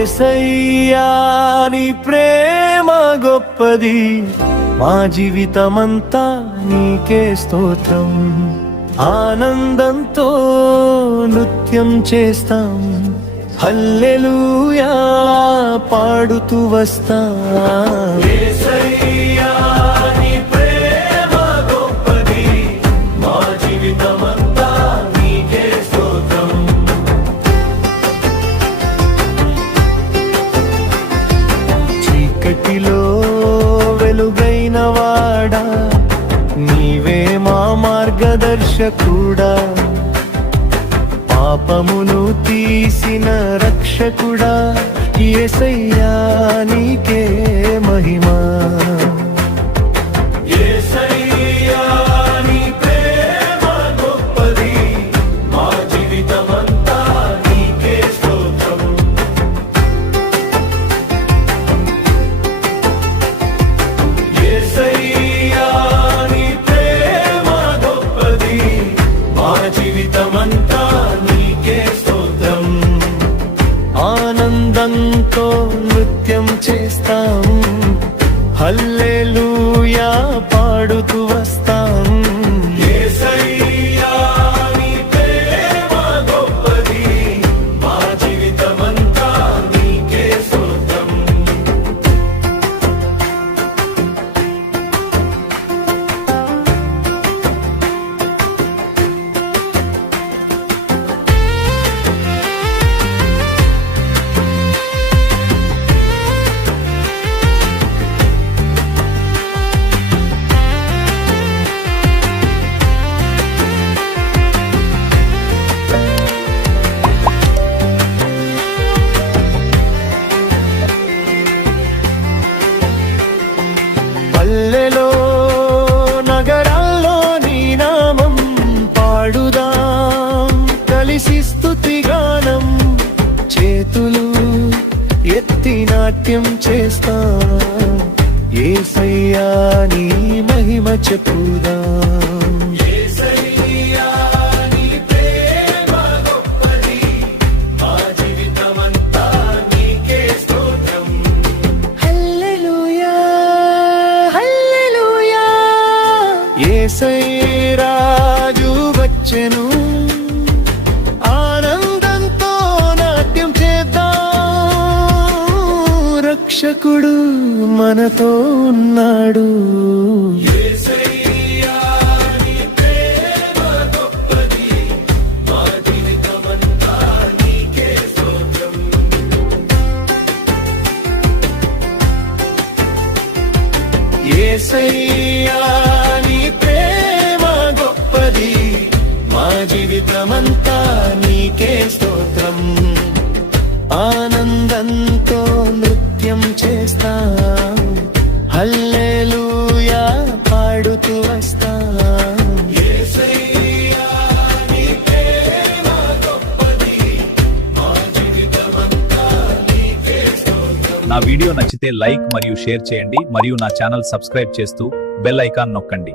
యేసయ్యా నీ ప్రేమ గొప్పది, మా జీవితమంతా నీకే స్తోత్రం. ఆనందంతో నృత్యం చేస్తాం, హల్లెలూయా పాడుతూ వస్తాం. యేసయ్యా నీ ప్రేమ గొప్పది, మా జీవితమంతా నీకే స్తోత్రం. చీకటిలో వెలుగైన వాడా, నీవే మా మార్గదర్శకుడా. పాపమును తీసిన రక్షకుడా, యేసయ్యా నీకే మహిమా. యేసయ్యా నీ ప్రేమ గొప్పది, మా జీవితమంతా నీకే స్తోత్రం. యేసయ్యా నీ ప్రేమ గొప్పది, మా జీవితమంతా ఆనందంతో నృత్యం చేస్తాం, హల్లెలూయా పాడుతూ వస్తాం. యేసయ్యా నీ ప్రేమ గొప్పది, మా జీవితమంతా నీకే స్తోత్రం. పల్లెలో నగరాల్లో నీ నామం పాడుదాం, కలిసి స్తుతి గానం, చేతులు ఎత్తి నాట్యం చేస్తాం. యేసయ్యా నీ మహిమ చెప్పుదాం. యేసయ్యా నీ ప్రేమ గొప్పది, మా జీవితమంతా నీకే స్తోత్రం. హల్లెలూయా హల్లెలూయా, యేసయ్య రాజు వచ్చెను, ఆనందంతో నాట్యం చేద్దాం. రక్షకుడు మనతో ఉన్నాడు. యేసయ్యా నీ ప్రేమ గొప్పది, మా జీవితమంతా నీకే స్తోత్రం. యేసయ్యా నీ ప్రేమ గొప్పది, మా జీవితమంతా నీకే స్తోత్రం. ఆనందంతో నృత్యం చేస్తాం, హల్లెలూయా పాడుతూ వస్తాం. యేసయ్యా నీ ప్రేమ గొప్పది, మా జీవితమంతా నీకే స్తోత్రం. నా వీడియో నచ్చితే లైక్ మరియు షేర్ చేయండి మరియు నా ఛానల్ సబ్స్క్రైబ్ చేస్తూ బెల్ ఐకాన్ నొక్కండి.